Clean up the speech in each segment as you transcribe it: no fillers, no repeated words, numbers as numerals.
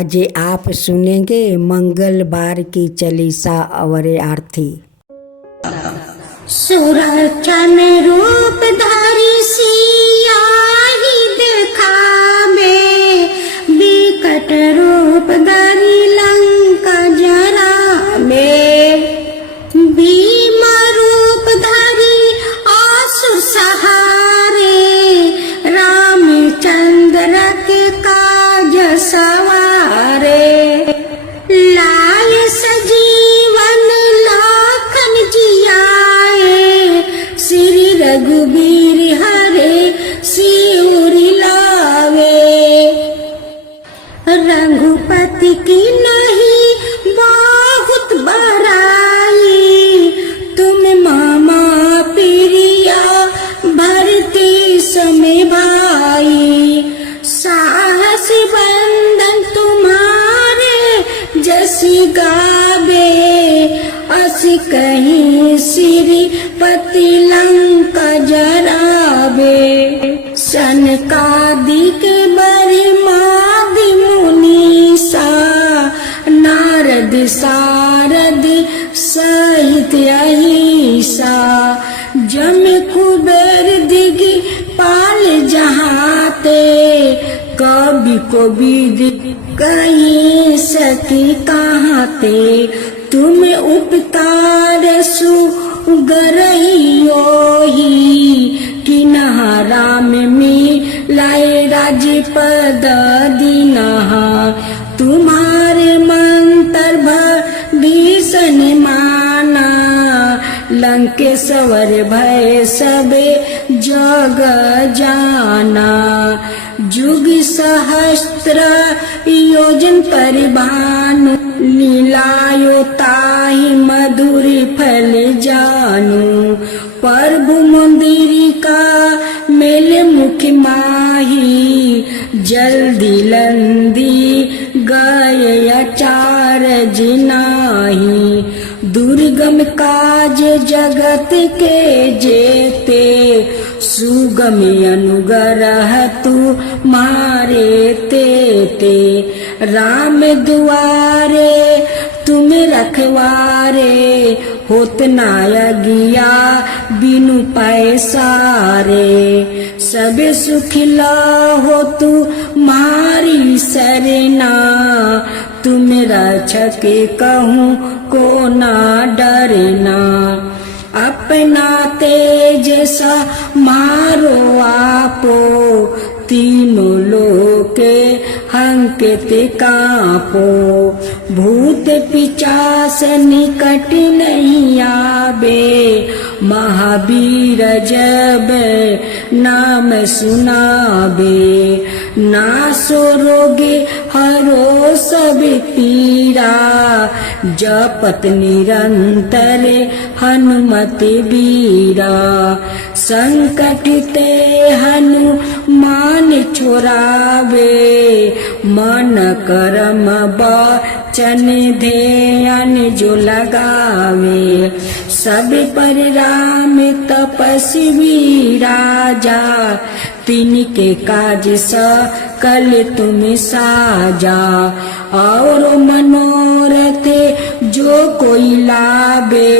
आज आप सुनेंगे मंगलवार की चालीसा और आरती। सुरक्षा में रूप धारी सिया ही दिखावे, विकट रूप धारी लंका जरावे। भीम रूप धारी असुर सहारे, रामचंद्र के काज सवारे। लाए सजीवन लाखन जियाए, श्री रघुबीर हरे सिउरि लावे। रघुपति की नहीं बहुत बड़ाई, तुम मामा प्रिया भरती समय भाई। साहस बंदन तुम्हारे जसी गावे, अस कहीं श्रीपति लंका जरावे। सनकादिक बरिमादि मुनीसा, नारद सारद सहित अहिसा। जम कुबेर दिगि पाल जहाते, कवि को विद कहीं सकी कहाते। तुम उपकार सुगरहियो ही, कि राम मिलाए राजपद दीनहा। तुम्हारे मंत्र भीषण माना, लंकेश्वर भय सबे जग जाना। जुग सहस्त्र योजन परिभानु, लीलायो ताहि मधुर फल जानू। प्रभु मंदिर का मेले मुख माही, जल्दी लंदी गए अचार जिनाही। दुर्गम काज जगत के जेते, सुगम अनुग्रह तू मारे तेते। राम दुआरे तुम रखवारे, होत नायगिया बिनु पैसारे। सब सुख हो तू मारी सरना, तुम रक्षक कहूँ को ना डरना। अपना तेज सा मारो आपो, तीनों लोके हंकित कापो। भूत पिचास निकट नहीं आवे, महावीर जब नाम सुनावे। नासो रोगे हरो सब पीरा, जपत निरंतर हनुमत बीरा। संकट ते हनुमान छुड़ावे, मन कर्म वचन ध्येय जो लगावे। सब पर राम तपस्वी राजा, तिनके काज सकल तुम साजा। और मनोरथ जो कोई लावे,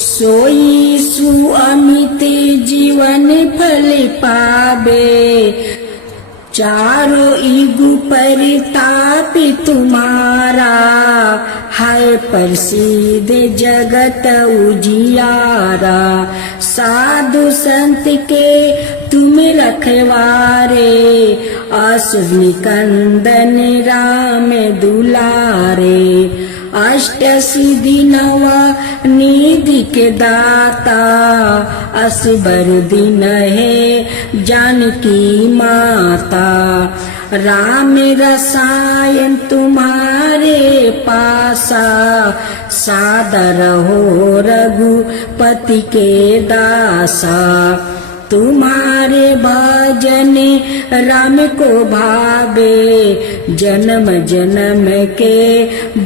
सोई सुअमित जीवन फल पावे। चारों युग परिताप तुम्हारा, है प्रसिद्ध जगत उजियारा। साधु संत के तुम रखवारे, असुर निकंदन राम दुलारे। अष्ट सिद्धि नव निधि के दाता, असबर दिन है जानकी माता। राम रसायन तुम्हारे पासा, सादर हो रघुपति के दासा। तुम्हारे भजन राम को भावे, जन्म जन्म के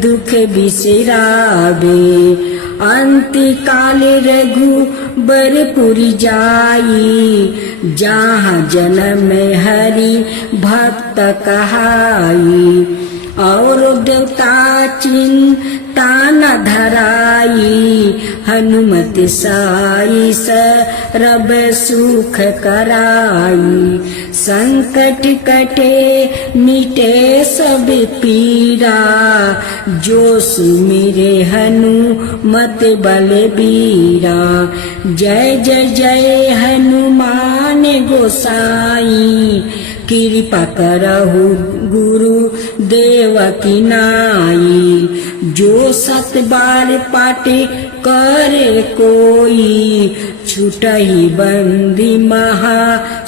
दुख बिसरावे। अंतिकाल रघुबरपुरी जाई, जहाँ जन्म हरि भक्त कहाई। और देवता चिंता न धराई हनुमत साई सरब सुख कराई संकट कटे मिटे सब पीरा जो सुमिरे हनुमत बलबीरा जय जय जय हनुमान गोसाई कृपा करहु गुरु देव की नाई जो 7 बार पाटे करे कोई छुटहि बंदी महा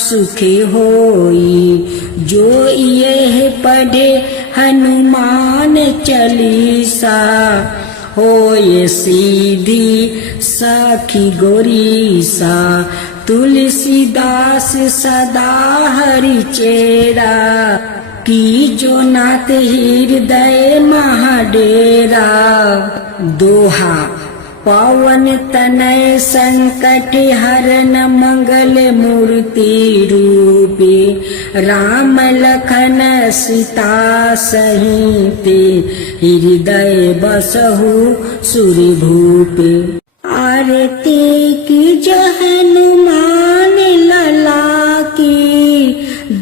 सुखी होई जो ये पढ़े हनुमान चालीसा होए सीधी सखी गोरीसा तुलसीदास सदा हरि चेरा की जो नाथ हृदय महाडेरा दोहा पवन तनय संकट हरन मंगल मूर्ति रूपे राम लखन सीता सहिते हृदय बसहु सूर्य भूपे आरती की जो हनुमान लला की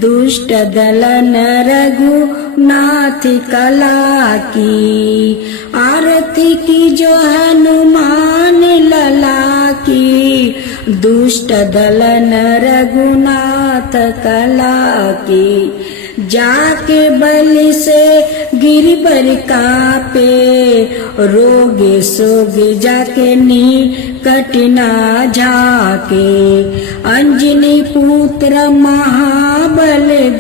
दुष्ट दलन रघुनाथ कला की आरती की जो हनुमान लला की दुष्ट दलन रघुनाथ कला की जाके बल से गिरबर कापे रोगे सोगे जाके निकट ना झाके अंजनी पुत्र महाबलदाई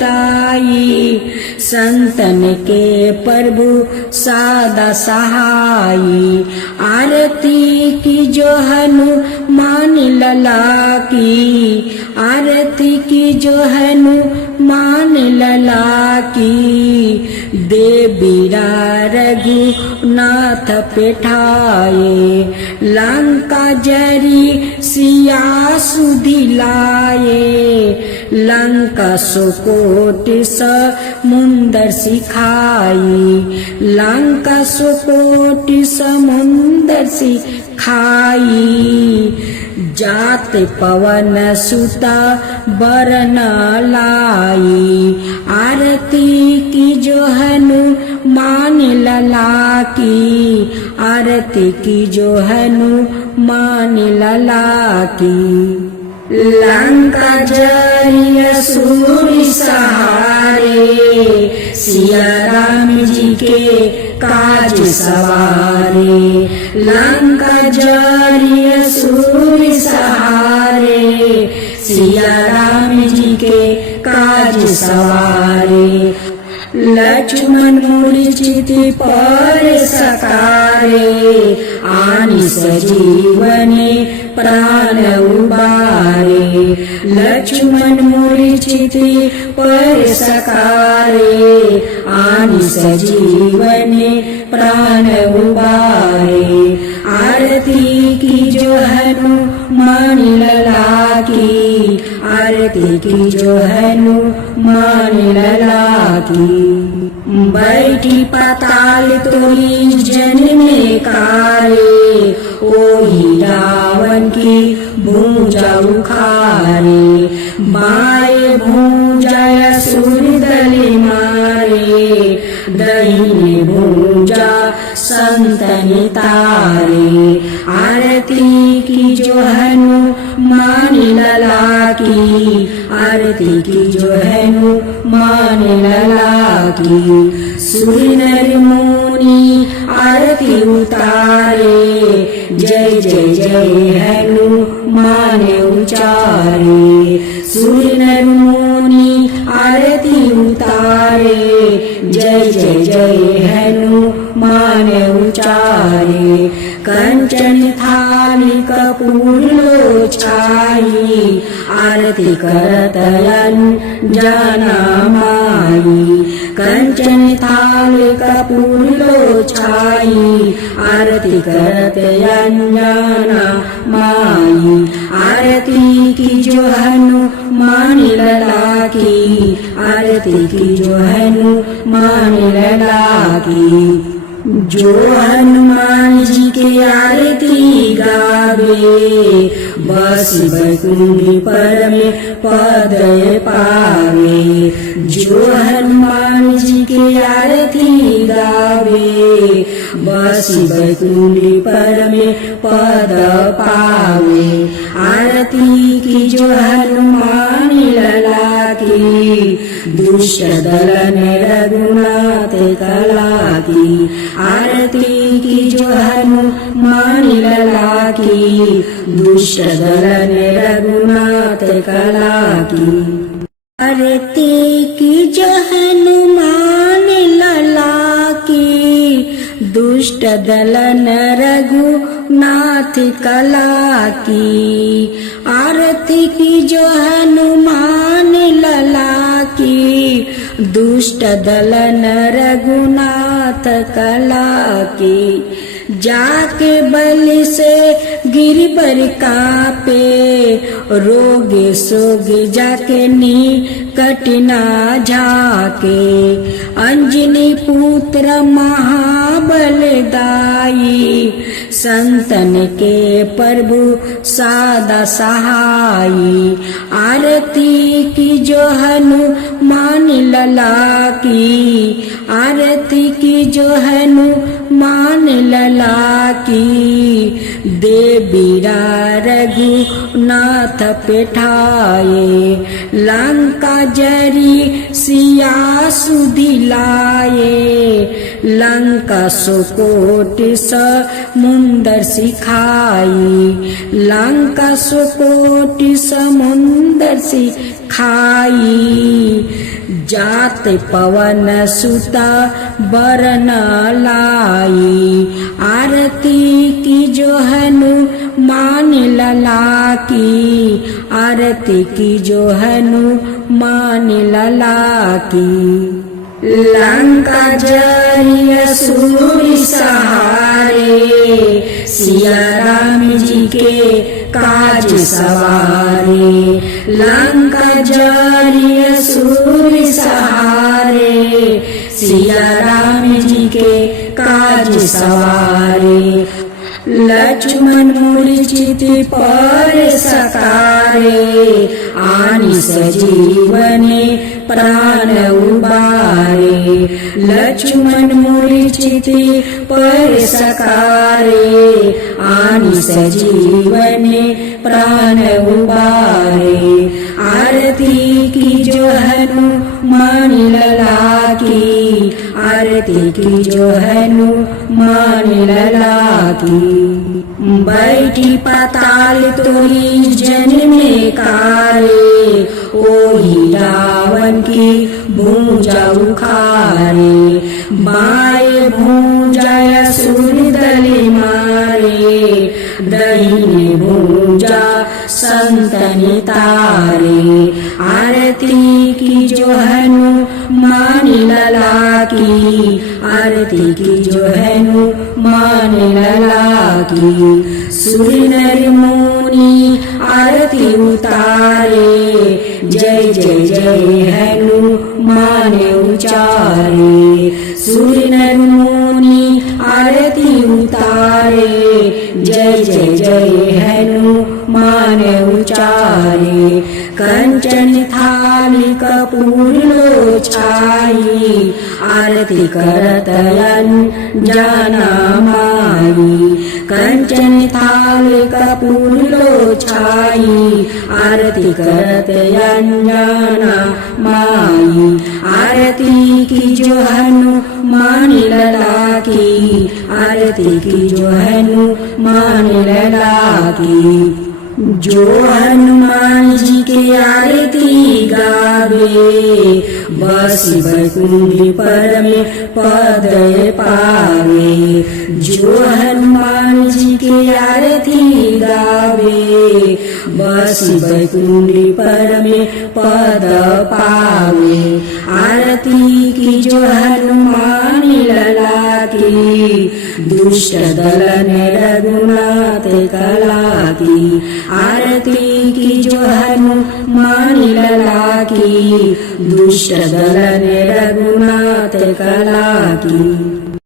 संतन के प्रभु सादा सहाई आरती की जो हनुमान लला की आरती की जो हनुमान लला की देवीरा रघुनाथ पेठाए लंका जरी सिया सुधिलाए लंका सुकोट समुंदर सिखाई लंका सुकोट समुंदर सिखाई जात पवन सुता बरन लाई आरती की जो हनुमान लला की आरती की जो हनुमान लला की लंका जरी असुर सहारे सिया राम जी के काज सवारे लंका जरी असुर सहारे सिया राम जी के काज सवारे लक्ष्मण मूर्छित पर सकारे आनि सजीवने प्राण उबारे लक्ष्मण मूर्छित पर सकारे आनि सजीवने प्राण उबारे आरती की जो हनुमान लला की आरती की जो हनुमान लला की बैठी पाताल तोरी जन्मे कारे ओही रावण की भूजा उखारे माए भूजा असुर दले मारे दहीने भूजा संतनि तारे आरती की जो हनुमान लला की आरती की जो हनुमान लला की सुर नर मुनि आरती उतारे जय जय जय हनुमान उचारे सुर नर मुनि आरती उतारे जय जय जय हनुमान उचारे कंचन थाली कपूर लो छाई आरती करतयन जाना माई कंचन थाली कपूर लो छाई आरती करतयन जाना माई आरती की जो हनुमान लला की आरती की जो हनुमान लला की। जो हनुमान जी की आरती गावे बस बैकुंठ पर में पद पावे। जो हनुमान जी की आरती गावे बस बैकुंठ पर में पद पावे। आरती की जो हनुमान लला की दुष्ट दलन रघुनाथ कला की। आरती की जो हनुमान लला की दुष्ट दलन रघुनाथ कला की। आरती की जो हनुमान लला की दुष्ट दलन रघुनाथ कला की। आरती की जो हनुमान लला की दुष्ट दलन रघुनाथ कला की। जाके बल से गिर पर कापे रोगे सोगे जाके निकट ना झाके। अंजनी पुत्र महाबलदाई संतन के प्रभु सादा सहाई। आरती की जो हनुमान लला की आरती की जो हनुमान लला की। देवीरा रघुनाथ पेठाए लंका जरी सिया सुदिलाए। लंका सुकोट समुंदर सिखाई लंका सुकोट समुंदर सिखाई। जात पवन सुता बरन लाई। आरती की जो हनुमान लला की आरती की जो हनुमान लला की। लंका जरी असुर सहारे सिया राम जी के काज सवारे। लंका जरी असुर सहारे सिया राम जी के काज सवारे। लक्ष्मण मूर्छित पर सकारे आनि सजीवने प्राण उबारे। लक्ष्मण मूर्छित पर सकारे आनि सजीवने प्राण उबारे। आरती की जो हनुमान लला की आरती की जो हनुमान लला की। बैठी पाताल तोरी जन में कारे ओही रावण की भूजा उखारे। बाएं भूजा असुर दल मारे दाहिने भूजा संतन तारे। आरती की जो हनुमान लला की आरती की जो हनुमान लला की। सुर नर मुनि आरती उतारे जय जय जय हनुमान उचारे। सुर नर मुनि आरती उतारे जय जय जय हनुमान उचारे। कंचन थाली कपूर लो छाई आरती करत जाना माई। कंचन थाली कपूर लो छाई आरती करत जाना माई। आरती की जो हनुमान लला की आरती की जो हनुमान लला की। जो हनुमान जी की आरती गावे बस बैकुंठ पर में पद पावे। जो हनुमान जी की आरती गावे बस बैकुंठ पर में पद पावे। आरती की जो हनुमान लला की दुष्ट दलन रघुनाथ कला की। आरती की जो हनुमान लला की की दुष्ट दल ने रघुनाथ कला की।